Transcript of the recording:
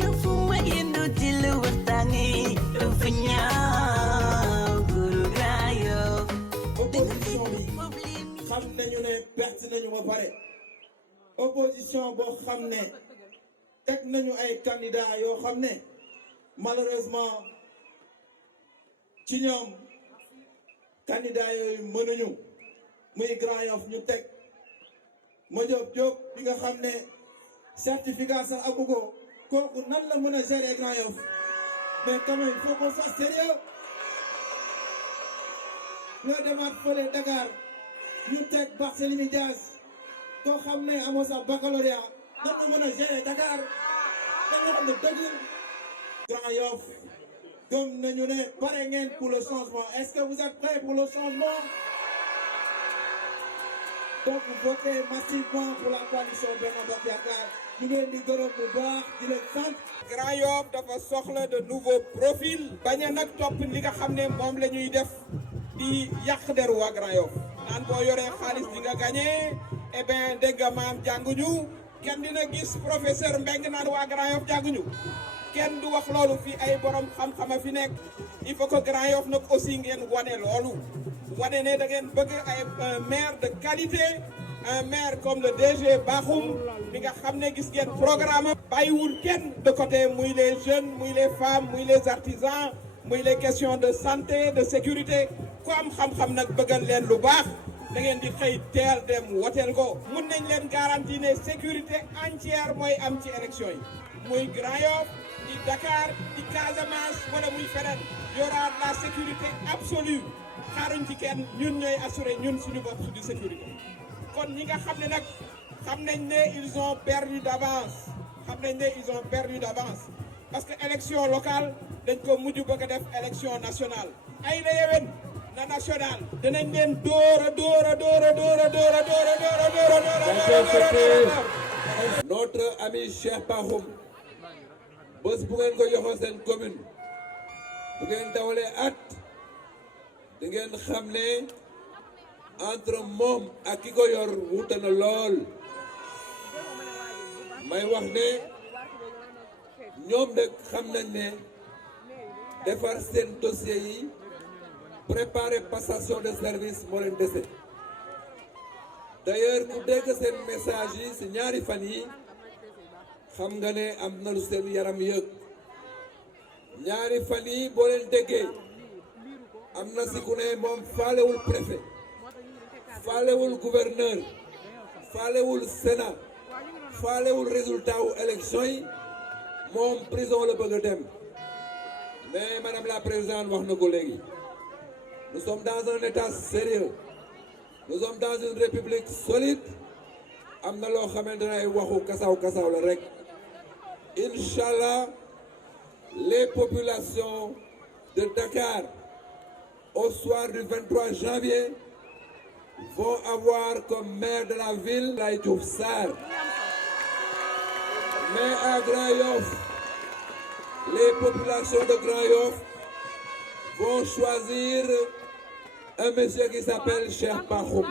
yow fu ma yendu di la waxtaane dafa ñaaw góoru Grand Yoff. opposition bi xam nañu ne perte nañu ba pare opposition boo xam ne teg nañu ay candidats yoo xam ne malheureusement ci ñoom candidats yooyu mënuñu muy Grand Yoff ñu teg Madiop Diop bi nga xam ne certificat sax amu ko kooku nan la mën a gérer Grand Yoff mais quand même il faut qu'on soit sérieux nga demaat fële Dakar ñu teg Barthélémy Dias koo xam ne amoo sax baccalauréat nan la mën a gérer Dakar da nga xam ne dëgg Grand Yoff gëm nañu ne pare ngeen pour le changement. Est-ce que vous êtes prêts pour le changement? Donc votez massivement pour la coalition Benno Bokk Yaakaar. ñu ngi leen di gërëm bu baax di leen sant. Grand Yoff dafa soxla de nouveaux profils. bañ a nag topp li nga xam ne moom la ñuy def di yàq deru waa Grand Yoff. naan boo yoree xaalis di nga gagné eh bien dégg nga maam jànguñu kenn dina gis professeur Mbengue naan waa Grand Yoff jànguñu. kenn du wax loolu fii ay borom xam-xama fi nekk il faut que Grand Yoff nag aussi ngeen wane loolu wane ne da ngeen bëgg ay maire de qualité un maire comme le DG Bakhoum bi nga xam ne gis ngeen programme bàyyiwul kenn de côté muy les jeunes muy les femmes muy les artisans muy les questions de santé de sécurité ku am xam-xam nag bëggal leen lu baax da ngeen di xëy teel dem woteel ko mun nañ leen garantie ne sécurité entière mooy am ci élection yi muy Grand Yoff di Dakar di Casamance wala muy feneen y aura la sécurité absolue xaaruñ ci kenn ñun ñooy assurer ñun suñu bopp suñu sécurité kon ñi nga xam ne nag xam nañ ne ils ont perdu d'avance parce que élection locale dañ ko mujj bëgg a def élection nationale ay la yewén na nationale danañ leen dóora notre ami Cheikh Bakhoum bés bu ngeen ko joxoo seen commune bu ngeen dawalee at di ngeen xam ne entre moom ak ki ko yor wuute na lool may wax ne ñoom de xam nañ ne defar seen dossier yi préparer passation de service moo leen dese d'ailleurs ku dégg seen message yi ci ñaari fan yi xam nga ne am na lu seen yaram yëg ñaari fan yi boo leen déggee am na si ku ne moom faalewul préfet faalewul gouverneur faalewul sénat faalewul résultat wu élection yi moom prison la bëgg a dem mais madame la présidente wax na ko léegi nous sommes dans un état sérieux nous sommes dans une république solide am na loo xamante ne ay waxu kasaw la rek Inch'Allah les populations de Dakar au soir du 23 janvier vont avoir comme maire de la ville Laye Diouf Sarr. Mais à Grand Yoff, les populations de Grand Yoff vont choisir un monsieur qui s'appelle Cheikh Bakhoum.